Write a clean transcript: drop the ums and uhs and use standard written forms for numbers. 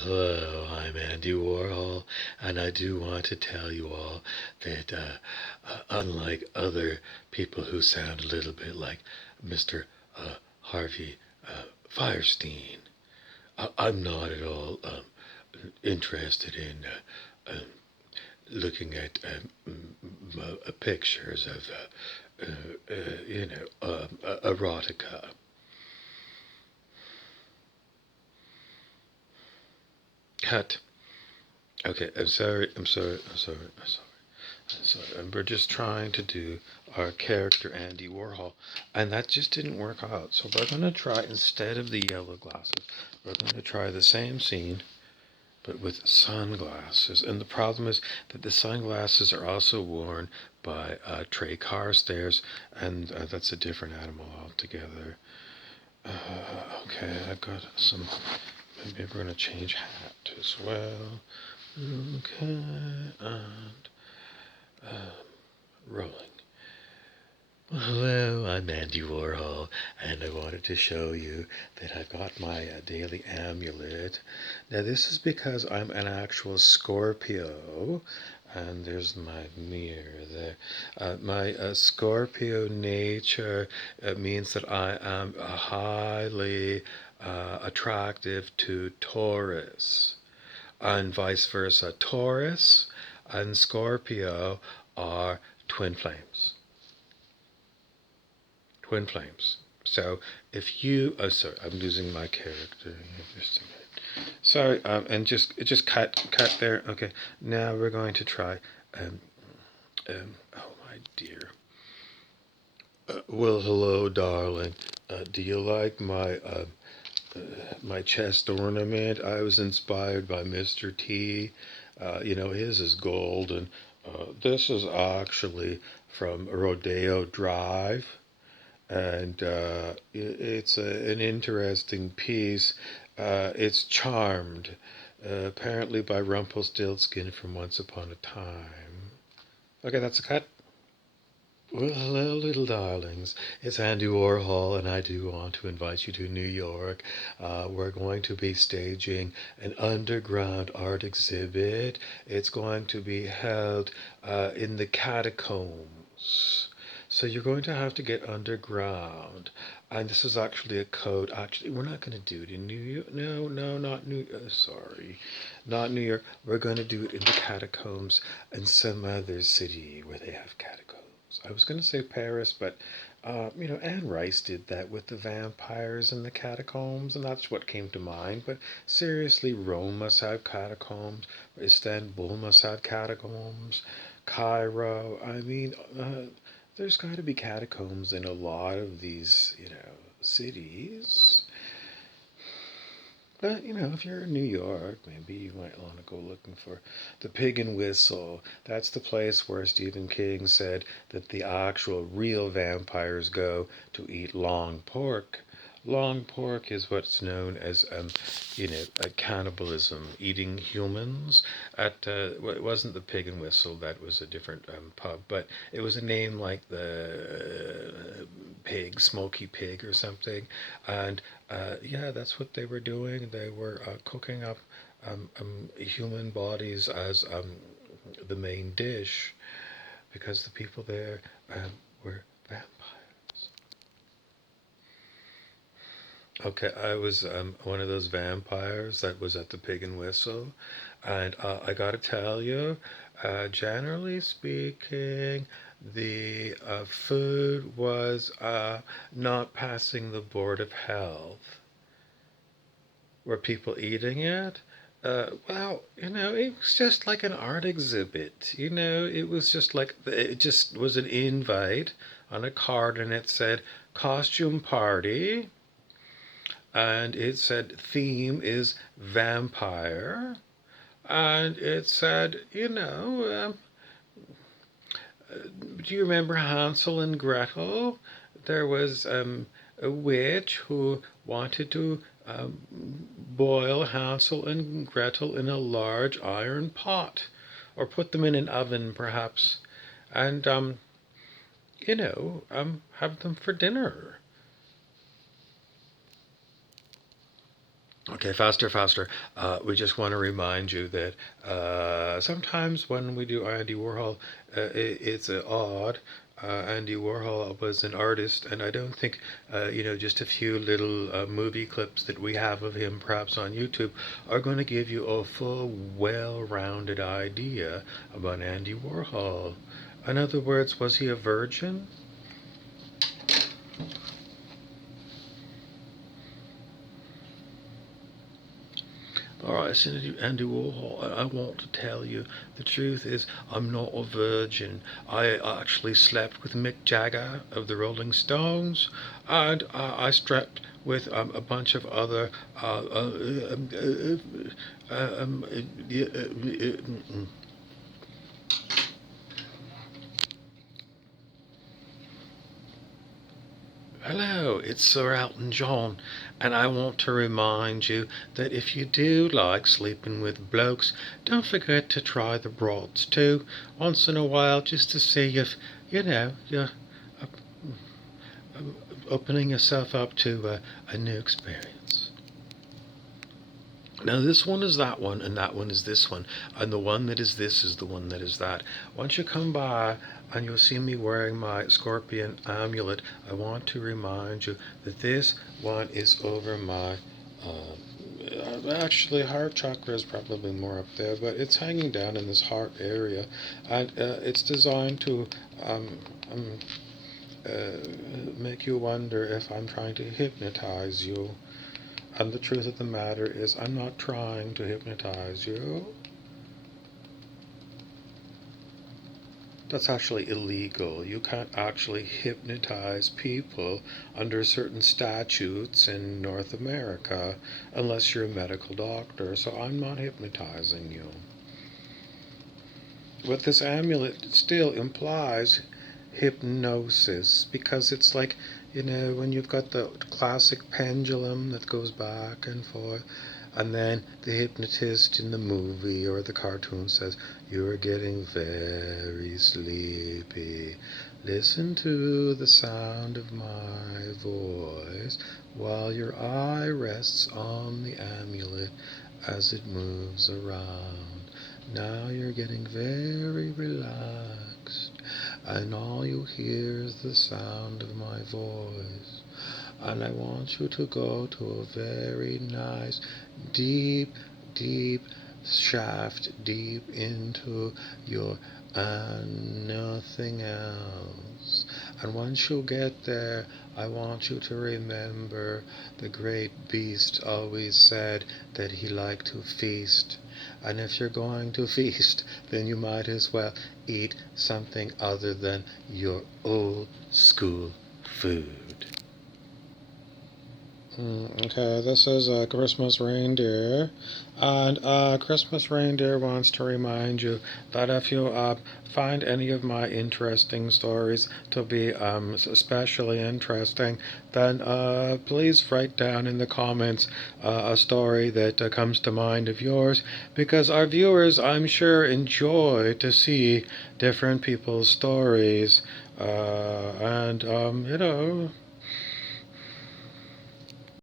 Hello, I'm Andy Warhol, and I do want to tell you all that unlike other people who sound a little bit like Mr. Harvey Firestein, I'm not at all interested in looking at pictures of, erotica. Cut. Okay, I'm sorry, I'm sorry, I'm sorry, I'm sorry. So we're just trying to do our character Andy Warhol, and that just didn't work out. So we're going to try, instead of the yellow glasses, we're going to try the same scene, but with sunglasses. And the problem is that the sunglasses are also worn by Trey Carstairs, and that's a different animal altogether. Okay, I've got some. Maybe we're going to change hat as well. Okay, and rolling. Well, hello, I'm Andy Warhol, and I wanted to show you that I've got my daily amulet. Now, this is because I'm an actual Scorpio, and there's my mirror there. My Scorpio nature means that I am highly attractive to Taurus, and vice versa. Taurus and Scorpio are twin flames. Twin flames. So if you, oh sorry, I'm losing my character. Just a minute. Sorry, and just cut there. Okay, now we're going to try. Oh my dear. Well, hello, darling. Do you like my chest ornament? I was inspired by Mr. T. His is gold, and this is actually from Rodeo Drive. And it's an interesting piece. It's charmed, apparently by Rumpelstiltskin from Once Upon a Time. Okay, that's a cut. Well, hello, little darlings. It's Andy Warhol, and I do want to invite you to New York. We're going to be staging an underground art exhibit. It's going to be held in the catacombs. So you're going to have to get underground. And this is actually a code. Actually, we're not going to do it in New York. No, no, not New York. Sorry. Not New York. We're going to do it in the catacombs in some other city where they have catacombs. I was going to say Paris, but Anne Rice did that with the vampires in the catacombs, and that's what came to mind. But seriously, Rome must have catacombs. Istanbul must have catacombs. Cairo. There's got to be catacombs in a lot of these, cities. But, if you're in New York, maybe you might want to go looking for the Pig and Whistle. That's the place where Stephen King said that the actual real vampires go to eat long pork. Long pork is what's known as, cannibalism, eating humans. It wasn't the Pig and Whistle, that was a different pub, but it was a name like the Pig, Smoky Pig or something. And yeah, that's what they were doing. They were cooking up human bodies as the main dish because the people there were vampires. Okay, I was one of those vampires that was at the Pig and Whistle, and I gotta tell you, generally speaking, the food was not passing the Board of Health. Were people eating it? Well, it was just like an art exhibit. It was just like, it just was an invite on a card and it said costume party and it said theme is vampire, and it said, do you remember Hansel and Gretel? There was a witch who wanted to boil Hansel and Gretel in a large iron pot, or put them in an oven, perhaps, and have them for dinner. Okay, faster, faster. We just want to remind you that sometimes when we do Andy Warhol, it's odd. Andy Warhol was an artist, and I don't think, just a few little movie clips that we have of him perhaps on YouTube are going to give you a full, well rounded idea about Andy Warhol. In other words, was he a virgin? All right, Senator Andy Warhol, I want to tell you the truth is I'm not a virgin. I actually slept with Mick Jagger of the Rolling Stones, and I slept with a bunch of other. Yeah, Hello, it's Sir Elton John, and I want to remind you that if you do like sleeping with blokes, don't forget to try the broads too, once in a while, just to see if, you're uh, opening yourself up to a new experience. Now, this one is that one, and that one is this one, and the one that is this is the one that is that. Once you come by and you'll see me wearing my scorpion amulet, I want to remind you that this one is over my. Actually, heart chakra is probably more up there, but it's hanging down in this heart area, and it's designed to um, um, make you wonder if I'm trying to hypnotize you. And the truth of the matter is, I'm not trying to hypnotize you. That's actually illegal. You can't actually hypnotize people under certain statutes in North America unless you're a medical doctor. So I'm not hypnotizing you. But this amulet still implies hypnosis because it's like, when you've got the classic pendulum that goes back and forth, and then the hypnotist in the movie or the cartoon says, "You're getting very sleepy. Listen to the sound of my voice while your eye rests on the amulet as it moves around. Now you're getting very relaxed, and all you hear is the sound of my voice. And I want you to go to a very nice, deep, deep shaft deep into your and nothing else. And once you get there, I want you to remember the great beast always said that he liked to feast. And if you're going to feast, then you might as well eat something other than your old school food. Okay, this is a Christmas reindeer, and Christmas reindeer wants to remind you that if you find any of my interesting stories to be especially interesting, then please write down in the comments a story that comes to mind of yours, because our viewers, I'm sure, enjoy to see different people's stories, and